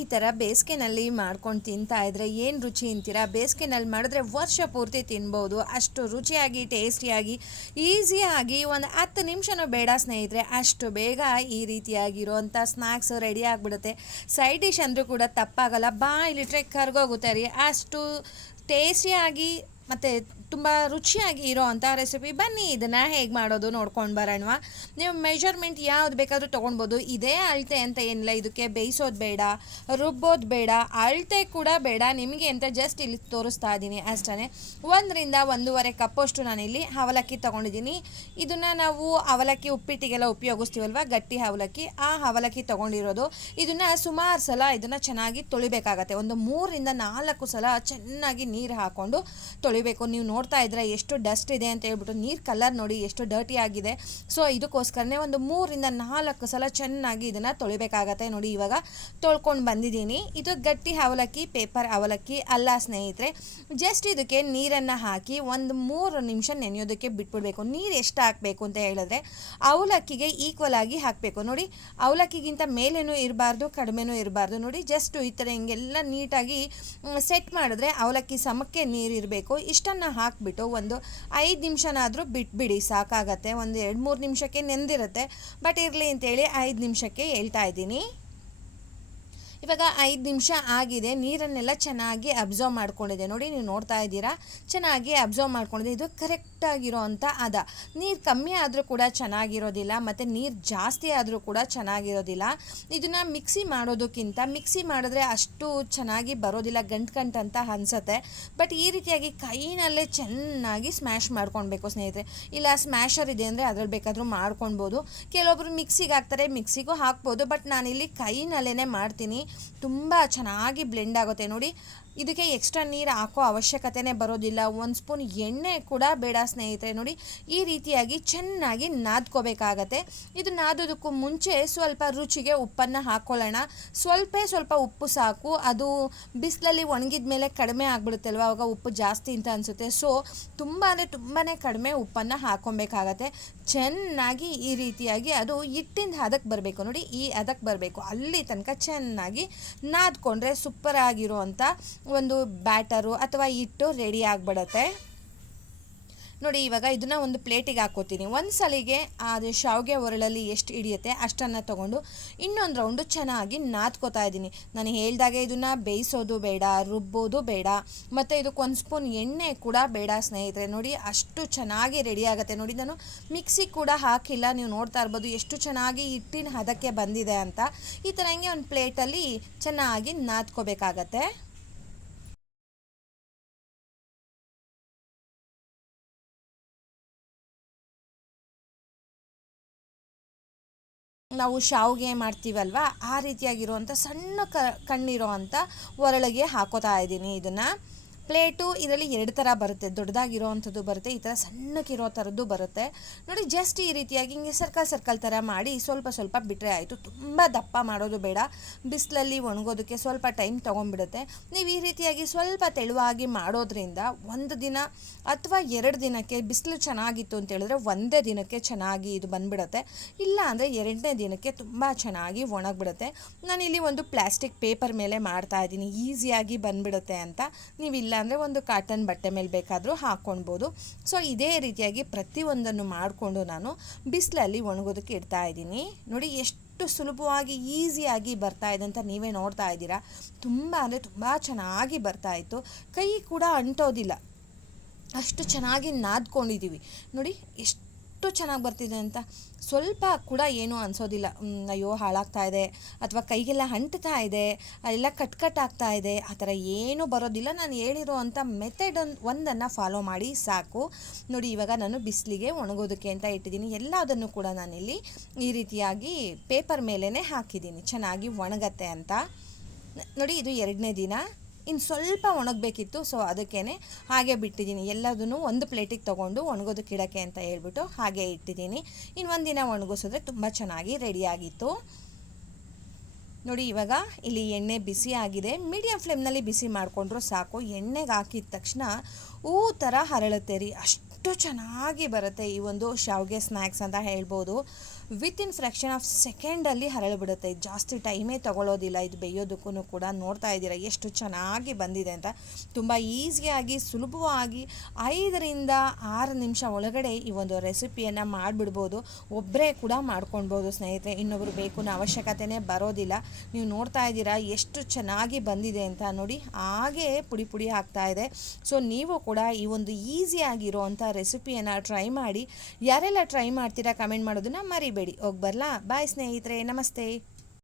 ಈ ಥರ ಬೇಸಿಗೆನಲ್ಲಿ ಮಾಡ್ಕೊಂಡು ತಿಂತಾ ಇದ್ರೆ ಏನು ರುಚಿ ಅಂತೀರಾ? ಬೇಸಿಗೆನಲ್ಲಿ ಮಾಡಿದ್ರೆ ವರ್ಷ ಪೂರ್ತಿ ತಿನ್ಬೋದು. ಅಷ್ಟು ರುಚಿಯಾಗಿ, ಟೇಸ್ಟಿಯಾಗಿ ಈಸಿಯಾಗಿ ಒಂದು ಹತ್ತು ನಿಮಿಷನೂ ಬೇಡ ಸ್ನೇಹಿತರೆ. ಅಷ್ಟು ಬೇಗ ಈ ರೀತಿಯಾಗಿರೋಂಥ ಸ್ನ್ಯಾಕ್ಸ್ ರೆಡಿ ಆಗಿಬಿಡುತ್ತೆ. ಸೈಡ್ ಡಿಶ್ ಅಂದರೂ ಕೂಡ ತಪ್ಪಾಗಲ್ಲ. ಬಾಯಿಲಿಟ್ರೆ ಕರ್ಗೋಗುತ್ತೆ ರೀ. ಅಷ್ಟು ಟೇಸ್ಟಿಯಾಗಿ ಮತ್ತು ತುಂಬ ರುಚಿಯಾಗಿ ಇರೋ ಅಂಥ ರೆಸಿಪಿ ಬನ್ನಿ ಇದನ್ನು ಹೇಗೆ ಮಾಡೋದು ನೋಡ್ಕೊಂಡು ಬರೋಣ ನೀವು ಮೆಷರ್ಮೆಂಟ್ ಯಾವ್ದು ಬೇಕಾದರೂ ತೊಗೊಳ್ಬೋದು. ಇದೇ ಅಳತೆ ಅಂತ ಏನಿಲ್ಲ. ಇದಕ್ಕೆ ಬೇಯಿಸೋದು ಬೇಡ, ರುಬ್ಬೋದು ಬೇಡ, ಅಳತೆ ಕೂಡ ಬೇಡ. ನಿಮಗೆ ಅಂತ ಜಸ್ಟ್ ಇಲ್ಲಿ ತೋರಿಸ್ತಾ ಇದ್ದೀನಿ ಅಷ್ಟೇ ಒಂದರಿಂದ ಒಂದೂವರೆ ಕಪ್ಪಷ್ಟು ನಾನಿಲ್ಲಿ ಅವಲಕ್ಕಿ ತೊಗೊಂಡಿದ್ದೀನಿ. ಇದನ್ನು ನಾವು ಅವಲಕ್ಕಿ ಉಪ್ಪಿಟ್ಟಿಗೆಲ್ಲ ಉಪಯೋಗಿಸ್ತೀವಲ್ವ? ಗಟ್ಟಿ ಅವಲಕ್ಕಿ. ಆ ಅವಲಕ್ಕಿ ತೊಗೊಂಡಿರೋದು. ಇದನ್ನು ಸುಮಾರು ಸಲ ಇದನ್ನು ಚೆನ್ನಾಗಿ ತೊಳಿಬೇಕಾಗತ್ತೆ. ಒಂದು ಮೂರರಿಂದ ನಾಲ್ಕು ಸಲ ಚೆನ್ನಾಗಿ ನೀರು ಹಾಕ್ಕೊಂಡು ತೊಳಿಬೇಕು. ನೀವು ನೋಡ್ತಾ ಇದ್ರೆ ಎಷ್ಟು ಡಸ್ಟ್ ಇದೆ ಅಂತ ಹೇಳ್ಬಿಟ್ಟು ನೀರು ಕಲರ್ ನೋಡಿ ಎಷ್ಟು ಡರ್ಟಿ ಆಗಿದೆ. ಸೊ ಇದಕ್ಕೋಸ್ಕರನೇ ಒಂದು ಮೂರಿಂದ ನಾಲ್ಕು ಸಲ ಚೆನ್ನಾಗಿ ಇದನ್ನು ತೊಳಿಬೇಕಾಗತ್ತೆ ನೋಡಿ. ಇವಾಗ ತೊಳ್ಕೊಂಡು ಬಂದಿದ್ದೀನಿ. ಇದು ಗಟ್ಟಿ ಅವಲಕ್ಕಿ ಪೇಪರ್ ಅವಲಕ್ಕಿ, ಅಲ್ಲ ಸ್ನೇಹಿತರೆ ಜಸ್ಟ್ ಇದಕ್ಕೆ ನೀರನ್ನು ಹಾಕಿ ಒಂದು ಮೂರು ನಿಮಿಷ ನೆನೆಯೋದಕ್ಕೆ ಬಿಟ್ಬಿಡ್ಬೇಕು. ನೀರು ಎಷ್ಟು ಹಾಕಬೇಕು ಅಂತ ಹೇಳಿದ್ರೆ ಅವಲಕ್ಕಿಗೆ ಈಕ್ವಲ್ ಆಗಿ ಹಾಕಬೇಕು. ನೋಡಿ, ಅವಲಕ್ಕಿಗಿಂತ ಮೇಲೇನೂ ಇರಬಾರ್ದು, ಕಡಿಮೆನೂ ಇರಬಾರ್ದು. ನೋಡಿ ಜಸ್ಟ್ ಈ ಥರ ಹಿಂಗೆಲ್ಲ ನೀಟಾಗಿ ಸೆಟ್ ಮಾಡಿದ್ರೆ ಅವಲಕ್ಕಿ ಸಮಕ್ಕೆ ನೀರು ಇರಬೇಕು. ಇಷ್ಟನ್ನು ಹಾಕಿಬಿಟ್ಟು ಒಂದು ಐದು ನಿಮಿಷನಾದರೂ ಬಿಟ್ಬಿಡಿ, ಸಾಕಾಗತ್ತೆ. ಒಂದು ಎರಡು ಮೂರು ನಿಮಿಷಕ್ಕೆ ನೆಂದಿರುತ್ತೆ. ಬಟ್ ಇರಲಿ ಅಂತೇಳಿ ಐದು ನಿಮಿಷಕ್ಕೆ ಹೇಳ್ತಾ ಇದ್ದೀನಿ. ಇವಾಗ ಐದು ನಿಮಿಷ ಆಗಿದೆ, ನೀರನ್ನೆಲ್ಲ ಚೆನ್ನಾಗಿ ಅಬ್ಸರ್ವ್ ಮಾಡ್ಕೊಂಡಿದೆ. ನೋಡಿ, ನೀವು ನೋಡ್ತಾ ಇದ್ದೀರಾ? ಚೆನ್ನಾಗಿ ಅಬ್ಸರ್ವ್ ಮಾಡ್ಕೊಂಡಿದೆ. ಇದು ಕರೆಕ್ಟಾಗಿರೋ ಅಂಥ ಅದ. ನೀರು ಕಮ್ಮಿ ಆದರೂ ಕೂಡ ಚೆನ್ನಾಗಿರೋದಿಲ್ಲ, ಮತ್ತು ನೀರು ಜಾಸ್ತಿ ಆದರೂ ಕೂಡ ಚೆನ್ನಾಗಿರೋದಿಲ್ಲ. ಇದನ್ನು ಮಿಕ್ಸಿ ಮಾಡೋದಕ್ಕಿಂತ ಮಿಕ್ಸಿ ಮಾಡಿದ್ರೆ ಅಷ್ಟು ಚೆನ್ನಾಗಿ ಬರೋದಿಲ್ಲ ಗಂಟು ಅಂತ ಅನ್ಸುತ್ತೆ. ಬಟ್ ಈ ರೀತಿಯಾಗಿ ಕೈನಲ್ಲೇ ಚೆನ್ನಾಗಿ ಸ್ಮ್ಯಾಶ್ ಮಾಡ್ಕೊಳ್ಬೇಕು ಸ್ನೇಹಿತರೆ. ಇಲ್ಲ ಸ್ಮ್ಯಾಶರ್ ಇದೆ ಅಂದರೆ ಅದ್ರಲ್ಲಿ ಬೇಕಾದರೂ ಮಾಡ್ಕೊಳ್ಬೋದು ಕೆಲವೊಬ್ರು ಮಿಕ್ಸಿಗೆ ಹಾಕ್ತಾರೆ ಮಿಕ್ಸಿಗೂ ಹಾಕ್ಬೋದು ಬಟ್ ನಾನಿಲ್ಲಿ ಕೈನಲ್ಲೇ ಮಾಡ್ತೀನಿ. ತುಂಬ ಚೆನ್ನಾಗಿ ಬ್ಲೆಂಡ್ ಆಗುತ್ತೆ. ನೋಡಿ ಇದಕ್ಕೆ ಎಕ್ಸ್ಟ್ರಾ ನೀರು ಹಾಕೋ ಅವಶ್ಯಕತೆನೇ ಬರೋದಿಲ್ಲ. ಒಂದು ಸ್ಪೂನ್ ಎಣ್ಣೆ ಕೂಡ ಬೇಡ ಸ್ನೇಹಿತರೆ ನೋಡಿ. ಈ ರೀತಿಯಾಗಿ ಚೆನ್ನಾಗಿ ನಾದ್ಕೋಬೇಕಾಗತ್ತೆ. ಇದು ನಾದೋದಕ್ಕೂ ಮುಂಚೆ ಸ್ವಲ್ಪ ರುಚಿಗೆ ಉಪ್ಪನ್ನು ಹಾಕ್ಕೊಳ್ಳೋಣ ಸ್ವಲ್ಪ ಸ್ವಲ್ಪ ಉಪ್ಪು ಸಾಕು. ಅದು ಬಿಸಿಲಲ್ಲಿ ಒಣಗಿದ ಮೇಲೆ ಕಡಿಮೆ ಆಗಿಬಿಡುತ್ತಲ್ವ? ಅವಾಗ ಉಪ್ಪು ಜಾಸ್ತಿ ಅಂತ ಅನಿಸುತ್ತೆ. ಸೊ ತುಂಬ ಅಂದರೆ ತುಂಬಾ ಕಡಿಮೆ ಉಪ್ಪನ್ನು ಹಾಕ್ಕೊಬೇಕಾಗತ್ತೆ ಚೆನ್ನಾಗಿ ಈ ರೀತಿಯಾಗಿ ಅದು ಹಿಟ್ಟಿಂದ ಹದಕ್ಕೆ ಬರಬೇಕು. ನೋಡಿ, ಈ ಹದಕ್ಕೆ ಬರಬೇಕು. ಅಲ್ಲಿ ತನಕ ಚೆನ್ನಾಗಿ ನಾದ್ಕೊಂಡ್ರೆ ಸೂಪರ್ ಆಗಿರೋ ಒಂದು ಬ್ಯಾಟರು ಅಥವಾ ಹಿಟ್ಟು ರೆಡಿ ಆಗಿಬಿಡತ್ತೆ. ನೋಡಿ, ಇವಾಗ ಇದನ್ನು ಒಂದು ಪ್ಲೇಟಿಗೆ ಹಾಕೋತೀನಿ ಒಂದು ಸಲಿಗೆ ಅದು ಶಾವಿಗೆ ಒರಳಲ್ಲಿ ಎಷ್ಟು ಹಿಡಿಯುತ್ತೆ ಅಷ್ಟನ್ನು ತೊಗೊಂಡು ಇನ್ನೊಂದು ರೌಂಡು ಚೆನ್ನಾಗಿ ನಾದ್ಕೋತಾ ಇದ್ದೀನಿ. ನಾನು ಹೇಳ್ದಾಗೆ ಇದನ್ನು ಬೇಯಿಸೋದು ಬೇಡ, ರುಬ್ಬೋದು ಬೇಡ, ಮತ್ತು ಇದಕ್ಕೆ ಒಂದು ಸ್ಪೂನ್ ಎಣ್ಣೆ ಕೂಡ ಬೇಡ ಸ್ನೇಹಿತರೆ. ನೋಡಿ, ಅಷ್ಟು ಚೆನ್ನಾಗಿ ರೆಡಿ ಆಗುತ್ತೆ. ನೋಡಿ, ನಾನು ಮಿಕ್ಸಿ ಕೂಡ ಹಾಕಿಲ್ಲ. ನೀವು ನೋಡ್ತಾ ಇರ್ಬೋದು ಎಷ್ಟು ಚೆನ್ನಾಗಿ ಹಿಟ್ಟಿನ ಹದಕ್ಕೆ ಬಂದಿದೆ ಅಂತ. ಈ ಥರ ಹಂಗೆ ಒಂದು ಪ್ಲೇಟಲ್ಲಿ ಚೆನ್ನಾಗಿ ನಾದ್ಕೋಬೇಕಾಗತ್ತೆ. ನಾವು ಶಾವಿಗೆ ಮಾಡ್ತೀವಲ್ವ? ಆ ರೀತಿಯಾಗಿರುವಂಥ ಸಣ್ಣ ಕ ಕಣ್ಣಿರೋ ಅಂಥ ಒರಳಿಗೆ ಹಾಕೋತಾ ಇದ್ದೀನಿ ಇದನ್ನು. ಪ್ಲೇಟು ಇದರಲ್ಲಿ ಎರಡು ಥರ ಬರುತ್ತೆ. ದೊಡ್ಡದಾಗಿರೋ ಅಂಥದ್ದು ಬರುತ್ತೆ, ಈ ಥರ ಸಣ್ಣಕ್ಕಿರೋ ಥರದ್ದು ಬರುತ್ತೆ. ನೋಡಿ, ಜಸ್ಟ್ ಈ ರೀತಿಯಾಗಿ ಹಿಂಗೆ ಸರ್ಕಲ್ ಸರ್ಕಲ್ ಥರ ಮಾಡಿ ಸ್ವಲ್ಪ ಸ್ವಲ್ಪ ಬಿಟ್ಟರೆ ಆಯಿತು. ತುಂಬ ದಪ್ಪ ಮಾಡೋದು ಬೇಡ. ಬಿಸಿಲಲ್ಲಿ ಒಣಗೋದಕ್ಕೆ ಸ್ವಲ್ಪ ಟೈಮ್ ತೊಗೊಂಡ್ಬಿಡುತ್ತೆ. ನೀವು ಈ ರೀತಿಯಾಗಿ ಸ್ವಲ್ಪ ತೆಳುವಾಗಿ ಮಾಡೋದ್ರಿಂದ ಒಂದು ದಿನ ಅಥವಾ ಎರಡು ದಿನಕ್ಕೆ ಬಿಸಿಲು ಚೆನ್ನಾಗಿತ್ತು ಅಂತ ಹೇಳಿದ್ರೆ ಒಂದೇ ದಿನಕ್ಕೆ ಚೆನ್ನಾಗಿ ಇದು ಬಂದ್ಬಿಡುತ್ತೆ. ಇಲ್ಲ ಅಂದರೆ ಎರಡನೇ ದಿನಕ್ಕೆ ತುಂಬ ಚೆನ್ನಾಗಿ ಒಣಗಿಬಿಡುತ್ತೆ. ನಾನಿಲ್ಲಿ ಒಂದು ಪ್ಲಾಸ್ಟಿಕ್ ಪೇಪರ್ ಮೇಲೆ ಮಾಡ್ತಾ ಇದ್ದೀನಿ. ಈಸಿಯಾಗಿ ಬಂದ್ಬಿಡುತ್ತೆ ಅಂತ ನೀವು ಇಲ್ಲ ಅಂದರೆ ಒಂದು ಕಾಟನ್ ಬಟ್ಟೆ ಮೇಲೆ ಬೇಕಾದರೂ ಹಾಕ್ಕೊಳ್ಬೋದು ಸೊ ಇದೇ ರೀತಿಯಾಗಿ ಪ್ರತಿಯೊಂದನ್ನು ಮಾಡಿಕೊಂಡು ನಾನು ಬಿಸಿಲಲ್ಲಿ ಒಣಗೋದಕ್ಕೆ ಇಡ್ತಾ ಇದ್ದೀನಿ. ನೋಡಿ, ಎಷ್ಟು ಸುಲಭವಾಗಿ, ಈಸಿಯಾಗಿ ಬರ್ತಾ ಇದೆ ಅಂತ ನೀವೇ ನೋಡ್ತಾ ಇದ್ದೀರಾ. ತುಂಬ ಅಂದರೆ ತುಂಬ ಚೆನ್ನಾಗಿ ಬರ್ತಾ ಇತ್ತು. ಕೈ ಕೂಡ ಅಂಟೋದಿಲ್ಲ. ಅಷ್ಟು ಚೆನ್ನಾಗಿ ನಾದ್ಕೊಂಡಿದ್ದೀವಿ. ನೋಡಿ, ಎಷ್ಟು ಚೆನ್ನಾಗಿ ಬರ್ತಿದೆ ಅಂತ ಸ್ವಲ್ಪ ಕೂಡ ಏನೂ ಅನಿಸೋದಿಲ್ಲ. ಅಯ್ಯೋ, ಹಾಳಾಗ್ತಾ ಇದೆ ಅಥವಾ ಕೈಗೆಲ್ಲ ಅಂಟ್ತಾ ಇದೆ ಅದೆಲ್ಲ ಕಟ್ ಕಟ್ ಆಗ್ತಾ ಇದೆ, ಆ ಥರ ಏನೂ ಬರೋದಿಲ್ಲ. ನಾನು ಹೇಳಿರೋ ಅಂಥ ಮೆಥಡ್ ಒಂದನ್ನು ಫಾಲೋ ಮಾಡಿ ಸಾಕು. ನೋಡಿ, ಇವಾಗ ನಾನು ಬಿಸಿಲಿಗೆ ಒಣಗೋದಕ್ಕೆ ಅಂತ ಇಟ್ಟಿದ್ದೀನಿ. ಎಲ್ಲದನ್ನು ಕೂಡ ನಾನಿಲ್ಲಿ ಈ ರೀತಿಯಾಗಿ ಪೇಪರ್ ಮೇಲೇ ಹಾಕಿದ್ದೀನಿ. ಚೆನ್ನಾಗಿ ಒಣಗತ್ತೆ ಅಂತ. ನೋಡಿ, ಇದು ಎರಡನೇ ದಿನ. ಇನ್ನು ಸ್ವಲ್ಪ ಒಣಗಬೇಕಿತ್ತು ಸೊ ಅದಕ್ಕೇ ಹಾಗೆ ಬಿಟ್ಟಿದ್ದೀನಿ. ಎಲ್ಲದನ್ನು ಒಂದು ಪ್ಲೇಟಿಗೆ ತೊಗೊಂಡು ಒಣಗೋದಕ್ಕೆ ಇಡೋಕ್ಕೆ ಅಂತ ಹೇಳ್ಬಿಟ್ಟು ಹಾಗೆ ಇಟ್ಟಿದ್ದೀನಿ. ಇನ್ನು ಒಂದಿನ ಒಣಗಿಸಿದ್ರೆ ತುಂಬ ಚೆನ್ನಾಗಿ ರೆಡಿಯಾಗಿತ್ತು ನೋಡಿ, ಇವಾಗ ಇಲ್ಲಿ ಎಣ್ಣೆ ಬಿಸಿ ಆಗಿದೆ. ಮೀಡಿಯಮ್ ಫ್ಲೇಮ್ನಲ್ಲಿ ಬಿಸಿ ಮಾಡಿಕೊಂಡ್ರು ಸಾಕು. ಎಣ್ಣೆಗೆ ಹಾಕಿದ ತಕ್ಷಣ ಹೂ ಥರ ಹರಳುತ್ತೆ ರೀ. ಅಷ್ಟು ಚೆನ್ನಾಗಿ ಬರುತ್ತೆ ಈ ಒಂದು ಶಾವಿಗೆ ಸ್ನ್ಯಾಕ್ಸ್ ಅಂತ ಹೇಳ್ಬೋದು. ವಿತಿನ್ ಫ್ರ್ಯಾಕ್ಷನ್ ಆಫ್ ಸೆಕೆಂಡಲ್ಲಿ ಹರಳಿಬಿಡುತ್ತೆ ಜಾಸ್ತಿ ಟೈಮೇ ತಗೊಳ್ಳೋದಿಲ್ಲ ಇದು ಬೇಯೋದಕ್ಕೂ ಕೂಡ ನೋಡ್ತಾ ಇದ್ದೀರಾ, ಎಷ್ಟು ಚೆನ್ನಾಗಿ ಬಂದಿದೆ ಅಂತ. ತುಂಬ ಈಸಿಯಾಗಿ, ಸುಲಭವಾಗಿ ಐದರಿಂದ ಆರು ನಿಮಿಷ ಒಳಗಡೆ ಈ ಒಂದು ರೆಸಿಪಿಯನ್ನು ಮಾಡಿಬಿಡ್ಬೋದು. ಒಬ್ಬರೇ ಕೂಡ ಮಾಡ್ಕೊಳ್ಬೋದು ಸ್ನೇಹಿತರೆ, ಇನ್ನೊಬ್ರು ಬೇಕು ಅವಶ್ಯಕತೆನೇ ಬರೋದಿಲ್ಲ. ನೀವು ನೋಡ್ತಾ ಇದ್ದೀರಾ, ಎಷ್ಟು ಚೆನ್ನಾಗಿ ಬಂದಿದೆ ಅಂತ ನೋಡಿ ಹಾಗೆ ಪುಡಿ ಪುಡಿ ಆಗ್ತಾ ಇದೆ. ಸೊ, ನೀವು ಕೂಡ ಈ ಒಂದು ಈಸಿಯಾಗಿರೋವಂಥ ರೆಸಿಪಿಯನ್ನು ಟ್ರೈ ಮಾಡಿ. ಯಾರೆಲ್ಲ ಟ್ರೈ ಮಾಡ್ತೀರಾ ಕಮೆಂಟ್ ಮಾಡೋದನ್ನ ಮರಿಬೇಡಿ. ಹೋಗಿ ಬರಲಾ? ಬಾಯ್ ಸ್ನೇಹಿತರೆ. ನಮಸ್ತೆ.